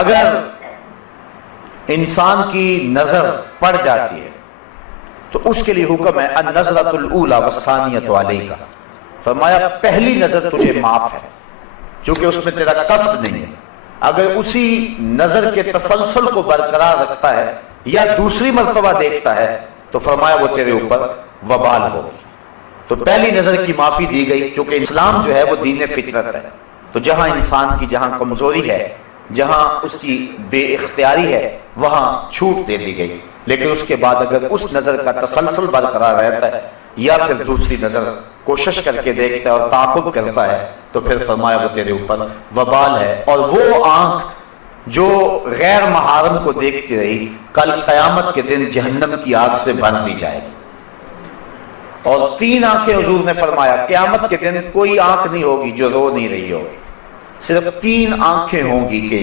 اگر انسان کی نظر پڑ جاتی ہے تو اس کے لیے حکم ہے النظرۃ الاولی والثانیۃ علیک، فرمایا پہلی نظر تجھے معاف ہے چونکہ اس میں تیرا قصد نہیں ہے، اگر اسی نظر کے تسلسل کو برقرار رکھتا ہے یا دوسری مرتبہ دیکھتا ہے تو فرمایا وہ تیرے اوپر وبال ہوگی۔ تو پہلی نظر کی معافی دی گئی کیونکہ اسلام جو ہے وہ دین فطرت ہے، تو جہاں انسان کی جہاں کمزوری ہے، جہاں اس کی بے اختیاری ہے، وہاں چھوٹ دے دی گئی، لیکن اس کے بعد اگر اس نظر کا تسلسل برقرار رہتا ہے یا پھر دوسری نظر کوشش کر کے دیکھتا ہے اور تعاقب کرتا ہے تو پھر فرمایا وہ تیرے اوپر وبال ہے۔ اور وہ آنکھ جو غیر محارم کو دیکھتی رہی کل قیامت کے دن جہنم کی آگ سے بھر دی جائے گی۔ اور 3 آنکھیں حضور نے فرمایا قیامت کے دن کوئی آنکھ نہیں ہوگی جو رو نہیں رہی ہوگی، صرف 3 آنکھیں ہوں گی کہ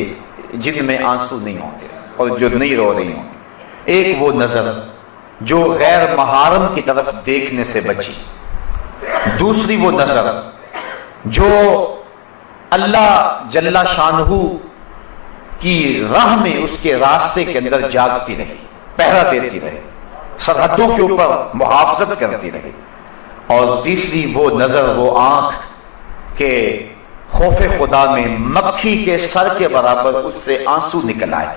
جن میں آنسو نہیں ہوں گے اور جو نہیں رو رہی ہوں گی۔ ایک وہ نظر جو غیر محارم کی طرف دیکھنے سے بچی، دوسری وہ نظر جو اللہ جل شانہ کی راہ میں اس کے راستے کے اندر جاگتی رہی، پہرا دیتی رہی، سرحدوں کے اوپر محافظت کرتی رہی، اور تیسری وہ نظر، وہ آنکھ کہ خوف خدا میں مکھی کے سر کے برابر اس سے آنسو نکل آئے۔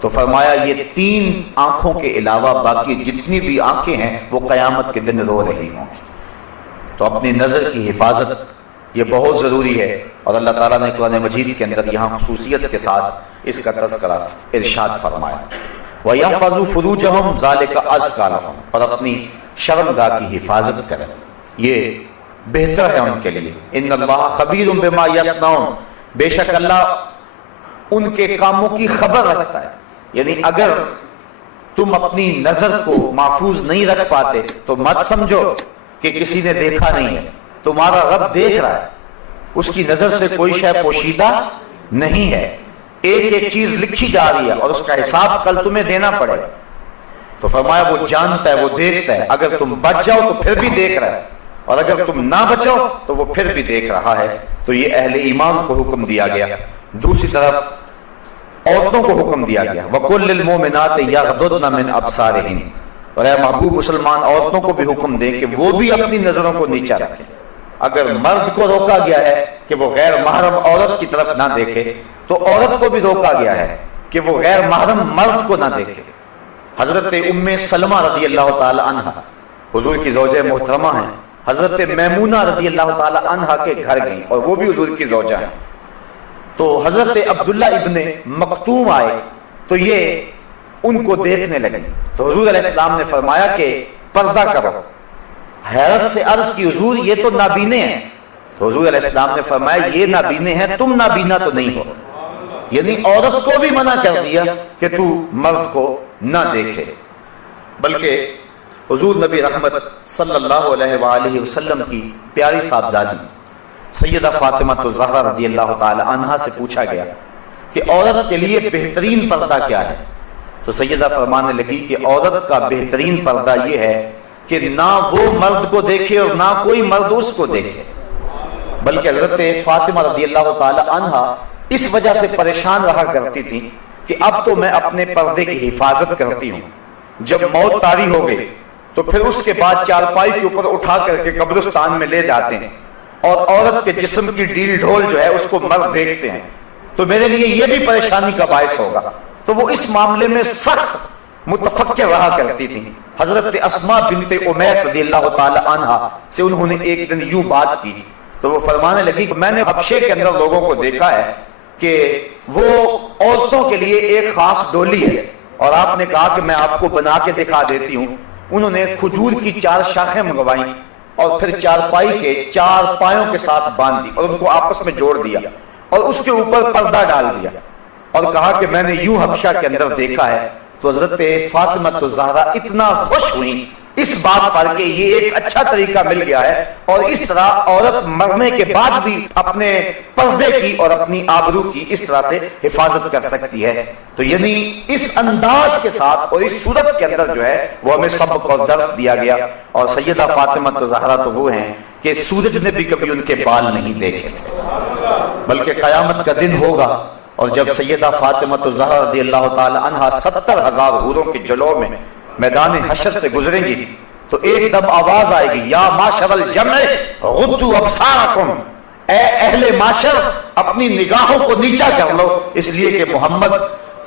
تو فرمایا یہ 3 آنکھوں کے علاوہ باقی جتنی بھی آنکھیں ہیں وہ قیامت کے دن رو رہی ہوں گی۔ تو اپنی نظر کی حفاظت یہ بہت ضروری ہے، اور اللہ تعالیٰ نے قرآن مجید کے اندر یہاں خصوصیت کے ساتھ اس کا تذکرہ ارشاد فرمایا، وَيَحْفَظُوا فُرُوجَهُمْ ذَلِكَ أَزْكَىٰ لَهُمْ، اور اپنی شرمگاہ کی حفاظت کریں، یہ بہتر ہے ان کے لیے۔ ان اللہ خبیر بما یصنعون، بے شک اللہ ان کے کاموں کی خبر رکھتا ہے۔ یعنی اگر تم اپنی نظر کو محفوظ نہیں رکھ پاتے تو مت سمجھو کہ کسی نے دیکھا نہیں ہے، تمہارا رب دیکھ رہا ہے، اس کی نظر سے کوئی شے پوشیدہ نہیں ہے، ایک ایک چیز لکھی جا رہی ہے اور اس کا حساب کل تمہیں دینا پڑے گا۔ تو فرمایا وہ جانتا ہے، وہ دیکھتا ہے، اگر تم بچ جاؤ تو پھر بھی دیکھ رہا ہے، اور اگر تم نہ بچو تو وہ پھر بھی دیکھ رہا ہے۔ تو یہ اہل ایمان کو حکم دیا گیا۔ دوسری طرف عورتوں کو حکم دیا گیا، وَقُلْ لِلْمُؤْمِنَاتِ يَغْضُضْنَ مِنْ أَبْصَارِهِنَّ، اور اے محبوب مسلمان عورتوں کو بھی حکم دیں کہ وہ بھی اپنی نظروں کو نیچا رکھیں۔ اگر مرد کو روکا گیا ہے کہ وہ غیر محرم عورت کی طرف نہ دیکھے تو عورت کو بھی روکا گیا ہے کہ وہ غیر محرم مرد کو نہ دیکھے۔ حضرت ام سلمہ رضی اللہ تعالی عنہ حضور کی زوجہ محترمہ ہیں، حضرت میمونہ رضی اللہ تعالی عنہ کے گھر گئیں اور وہ بھی حضور کی زوجہ ہیں۔ تو حضرت عبداللہ ابن مکتوم آئے تو یہ ان کو دیکھنے لگے، تو حضور علیہ السلام نے فرمایا کہ پردہ کرو۔ حیرت سے عرض کی حضور یہ تو نابینے ہیں، تو حضور علیہ السلام نے فرمایا یہ نابینے ہیں، تم نابینا تو نہیں ہو۔ یعنی عورت کو بھی منع کر دیا کہ تو مرد کو نہ دیکھے، بلکہ حضور نبی رحمت صلی اللہ علیہ وآلہ وسلم کی پیاری صاحبزادی سیدہ فاطمہ الزہرا رضی اللہ تعالی عنہا سے پوچھا گیا کہ عورت کے لیے بہترین پردہ کیا ہے؟ تو سیدہ فرمانے لگی کہ عورت کا بہترین پردہ یہ ہے کہ نہ وہ مرد کو دیکھے اور نہ کوئی مرد اس کو دیکھے۔ بلکہ حضرت فاطمہ رضی اللہ تعالی عنہا اس وجہ سے پریشان رہا کرتی تھی کہ اب تو میں اپنے پردے کی حفاظت کرتی ہوں، جب موت طاری ہو گئی تو پھر اس کے بعد چارپائی کے اوپر اٹھا کر کے قبرستان میں لے جاتے ہیں اور عورت کے جسم کی ڈیل ڈھول جو ہے اس کو مرد دیکھتے ہیں، تو میرے لیے یہ بھی پریشانی کا باعث ہوگا۔ تو وہ اس معاملے میں سخت متفکر رہا کرتی تھی۔ حضرت اسماء بنت امیس رضی اللہ تعالی عنہا سے انہوں نے ایک دن یوں بات کی تو وہ فرمانے لگی کہ میں نے حبشے کے اندر لوگوں کو دیکھا ہے کہ وہ عورتوں کے لیے ایک خاص ڈولی ہے، اور آپ نے کہا کہ میں آپ کو بنا کے دکھا دیتی ہوں۔ انہوں نے کھجور کی 4 شاخیں منگوائیں اور پھر چارپائی کے 4 پایوں کے ساتھ باندھ دی اور ان کو آپس میں جوڑ دیا اور اس کے اوپر پردہ ڈال دیا اور کہا کہ میں نے یوں حبشہ کے اندر دیکھا ہے۔ تو حضرت فاطمہ الزہرا اتنا خوش ہوئی اس بات پر کہ یہ ایک اچھا طریقہ مل گیا ہے، اور اس طرح عورت مرنے کے بعد بھی اپنے پردے کی اور اپنی آبرو کی اس طرح سے حفاظت کر سکتی ہے۔ تو یعنی اس انداز کے ساتھ اور اس صورت کے اندر جو ہے وہ ہمیں سبق اور درس دیا گیا۔ اور سیدہ فاطمہ الزہرا تو وہ ہیں کہ سورج نے بھی کبھی ان کے بال نہیں دیکھے تھے، بلکہ قیامت کا دن ہوگا اور جب سیدہ فاطمہ الزہرا رضی اللہ تعالی عنہا 70,000 حوروں کے جلوہ میں میدان حشر سے گزریں گی تو ایک دم آواز آئے گی، یا معشر الجمع غضوا ابصارکم، اے اہل معاشر اپنی نگاہوں کو نیچا کر لو، اس لیے کہ محمد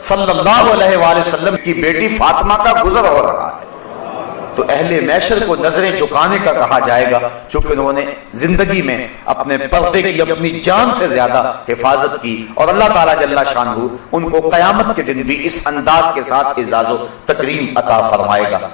صلی اللہ علیہ وآلہ وسلم کی بیٹی فاطمہ کا گزر ہو رہا ہے۔ تو اہل معاشر کو نظریں جھکانے کا کہا جائے گا، چونکہ انہوں نے زندگی میں اپنے پردے کی اپنی جان سے زیادہ حفاظت کی، اور اللہ تعالیٰ جل شانہ ان کو قیامت کے دن بھی اس انداز کے ساتھ اعزاز و تکریم عطا فرمائے گا۔